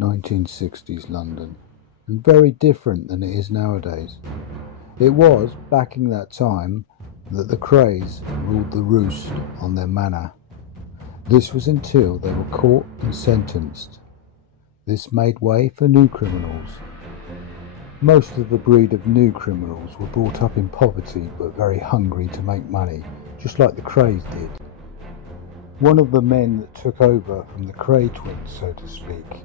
1960s London, and very different than it is nowadays. It was, back in that time, that the Krays ruled the roost on their manor. This was until they were caught and sentenced. This made way for new criminals. Most of the breed of new criminals were brought up in poverty but very hungry to make money, just like the Krays did. One of the men that took over from the Kray twins, so to speak,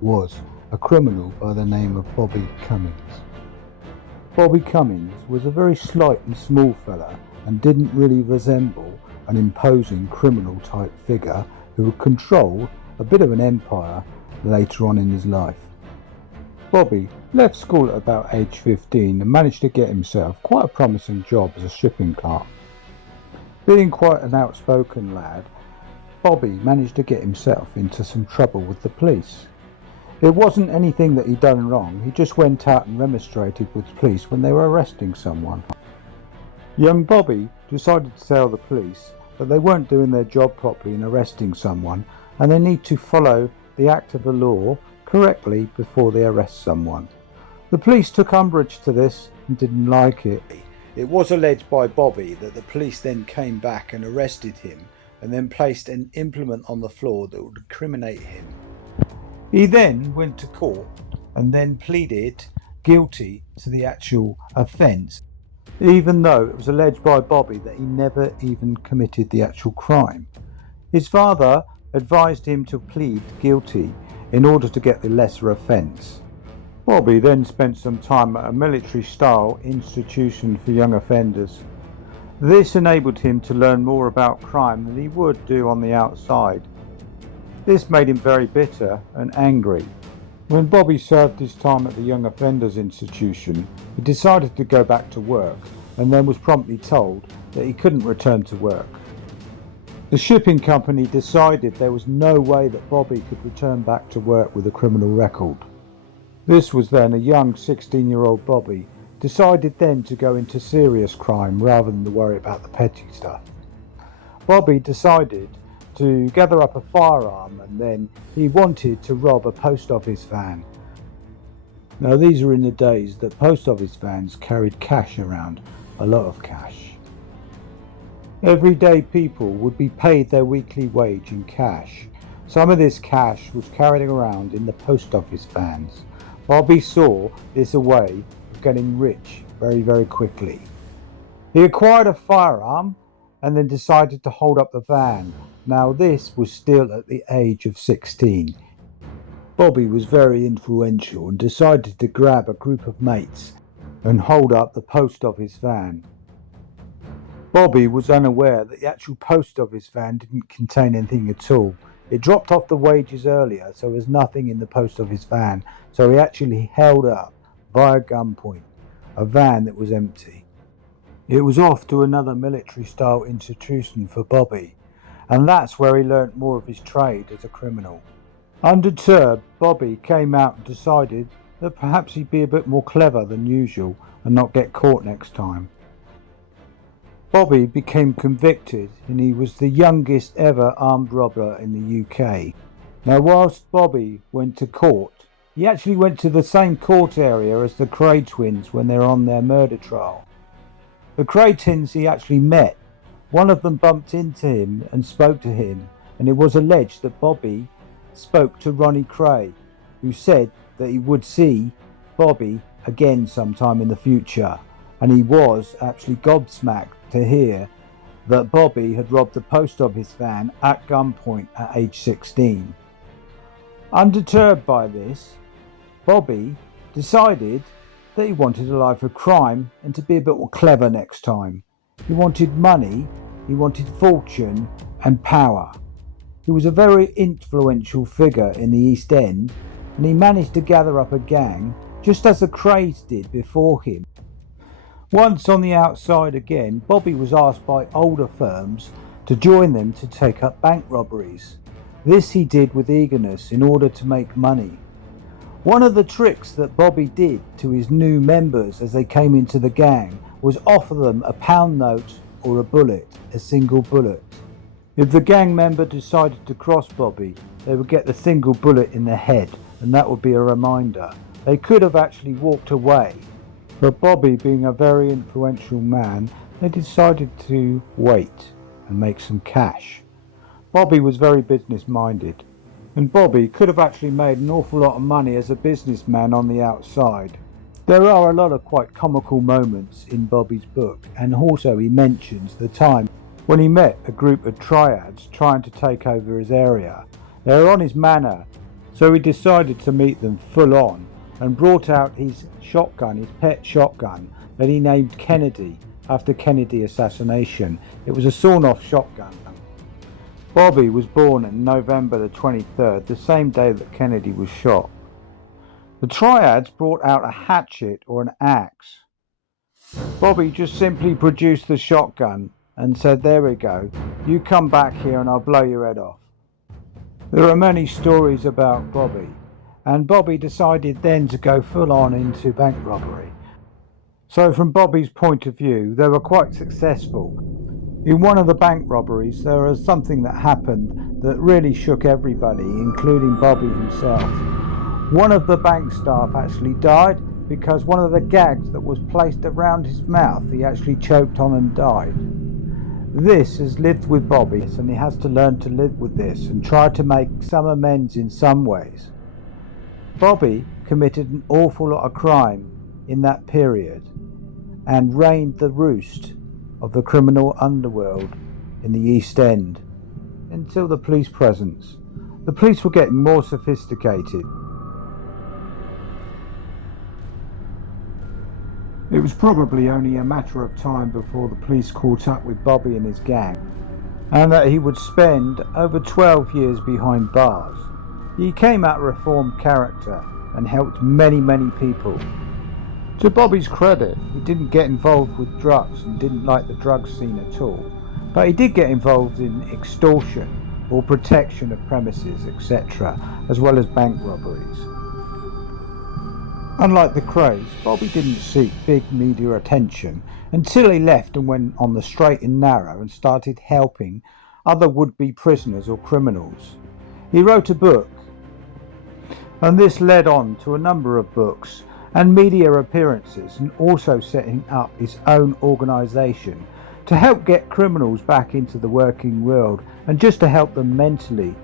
was a criminal by the name of Bobby Cummines. Bobby Cummines was a very slight and small fella and didn't really resemble an imposing criminal type figure who would control a bit of an empire later on in his life. Bobby left school at about age 15 and managed to get himself quite a promising job as a shipping clerk. Being quite an outspoken lad, Bobby managed to get himself into some trouble with the police. It wasn't anything that he'd done wrong, he just went out and remonstrated with the police when they were arresting someone. Young Bobby decided to tell the police that they weren't doing their job properly in arresting someone and they need to follow the act of the law correctly before they arrest someone. The police took umbrage to this and didn't like it. It was alleged by Bobby that the police then came back and arrested him and then placed an implement on the floor that would incriminate him. He then went to court and then pleaded guilty to the actual offence, even though it was alleged by Bobby that he never even committed the actual crime. His father advised him to plead guilty in order to get the lesser offence. Bobby then spent some time at a military-style institution for young offenders. This enabled him to learn more about crime than he would do on the outside. This made him very bitter and angry. When Bobby served his time at the Young Offenders Institution, he decided to go back to work and then was promptly told that he couldn't return to work. The shipping company decided there was no way that Bobby could return back to work with a criminal record. This was then a young 16-year-old Bobby decided then to go into serious crime rather than to worry about the petty stuff. Bobby decided to gather up a firearm and then he wanted to rob a post office van. Now these are in the days that post office vans carried cash around, a lot of cash. Everyday people would be paid their weekly wage in cash. Some of this cash was carried around in the post office vans. Bobby saw this a way of getting rich very, very quickly. He acquired a firearm and then decided to hold up the van. Now this was still at the age of 16. Bobby was very influential and decided to grab a group of mates and hold up the post office van. Bobby was unaware that the actual post office van didn't contain anything at all. It dropped off the wages earlier, so there was nothing in the post office van, so he actually held up, via gunpoint, a van that was empty. It was off to another military-style institution for Bobby, and that's where he learnt more of his trade as a criminal. Undeterred, Bobby came out and decided that perhaps he'd be a bit more clever than usual and not get caught next time. Bobby became convicted and he was the youngest ever armed robber in the UK. Now whilst Bobby went to court, he actually went to the same court area as the Kray twins when they were on their murder trial. The Kray twins he actually met. One of them bumped into him and spoke to him, and it was alleged that Bobby spoke to Ronnie Kray, who said that he would see Bobby again sometime in the future, and he was actually gobsmacked to hear that Bobby had robbed the post office van at gunpoint at age 16. Undeterred by this, Bobby decided that he wanted a life of crime and to be a bit more clever next time. He wanted money, he wanted fortune and power. He was a very influential figure in the East End and he managed to gather up a gang just as the Krays did before him. Once on the outside again, Bobby was asked by older firms to join them to take up bank robberies. This he did with eagerness in order to make money. One of the tricks that Bobby did to his new members as they came into the gang was offer them a pound note or a bullet, a single bullet. If the gang member decided to cross Bobby, they would get the single bullet in the head, and that would be a reminder. They could have actually walked away, but Bobby, being a very influential man, they decided to wait and make some cash. Bobby was very business minded, and Bobby could have actually made an awful lot of money as a businessman on the outside. There are a lot of quite comical moments in Bobby's book, and also he mentions the time when he met a group of triads trying to take over his area. They were on his manor, so he decided to meet them full on and brought out his shotgun, his pet shotgun that he named Kennedy after Kennedy assassination. It was a sawn-off shotgun. Bobby was born on November the 23rd, the same day that Kennedy was shot. The triads brought out a hatchet or an axe. Bobby just simply produced the shotgun and said, "There we go, you come back here and I'll blow your head off." There are many stories about Bobby, and Bobby decided then to go full on into bank robbery. So from Bobby's point of view, they were quite successful. In one of the bank robberies, there was something that happened that really shook everybody, including Bobby himself. One of the bank staff actually died because one of the gags that was placed around his mouth, he actually choked on and died. This has lived with Bobby, and he has to learn to live with this and try to make some amends in some ways. Bobby committed an awful lot of crime in that period and reigned the roost of the criminal underworld in the East End until the police presence. The police were getting more sophisticated. It was probably only a matter of time before the police caught up with Bobby and his gang, and that he would spend over 12 years behind bars. He came out a reformed character and helped many people. To Bobby's credit, he didn't get involved with drugs and didn't like the drug scene at all, but he did get involved in extortion or protection of premises, etc., as well as bank robberies. Unlike the Krays, Bobby didn't seek big media attention until he left and went on the straight and narrow and started helping other would-be prisoners or criminals. He wrote a book, and this led on to a number of books and media appearances, and also setting up his own organisation to help get criminals back into the working world and just to help them mentally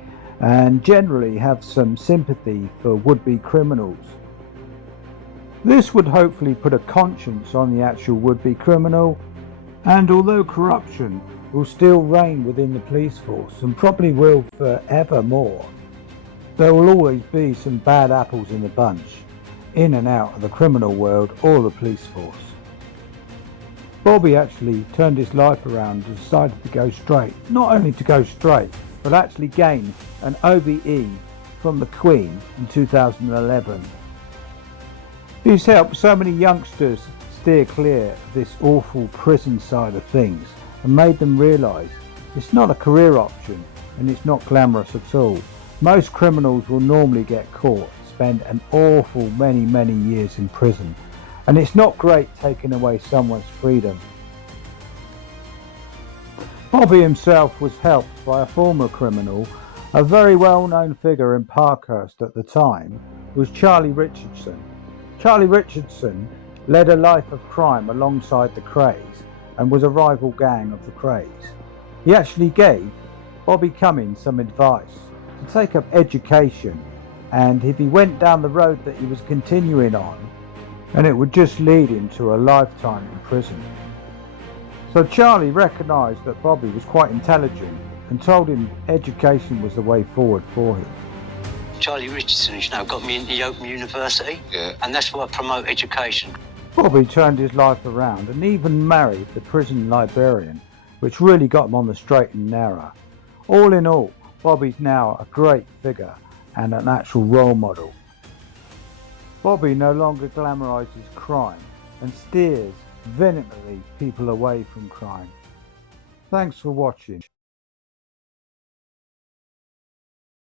and generally have some sympathy for would-be criminals. This would hopefully put a conscience on the actual would-be criminal, and although corruption will still reign within the police force and probably will forevermore, there will always be some bad apples in the bunch, in and out of the criminal world or the police force. Bobby actually turned his life around and decided to go straight. Not only to go straight, but actually gain an OBE from the Queen in 2011. He's helped so many youngsters steer clear of this awful prison side of things and made them realise it's not a career option and it's not glamorous at all. Most criminals will normally get caught, spend an awful many years in prison, and it's not great taking away someone's freedom. Bobby himself was helped by a former criminal, a very well-known figure in Parkhurst at the time, was Charlie Richardson. Charlie Richardson led a life of crime alongside the Krays and was a rival gang of the Krays. He actually gave Bobby Cummines some advice to take up education, and if he went down the road that he was continuing on, and it would just lead him to a lifetime in prison. So Charlie recognised that Bobby was quite intelligent and told him education was the way forward for him. Charlie Richardson, got me into Open University, and that's why I promote education. Bobby turned his life around and even married the prison librarian, which really got him on the straight and narrow. All in all, Bobby's now a great figure and an actual role model. Bobby no longer glamorises crime and steers vehemently people away from crime. Thanks for watching.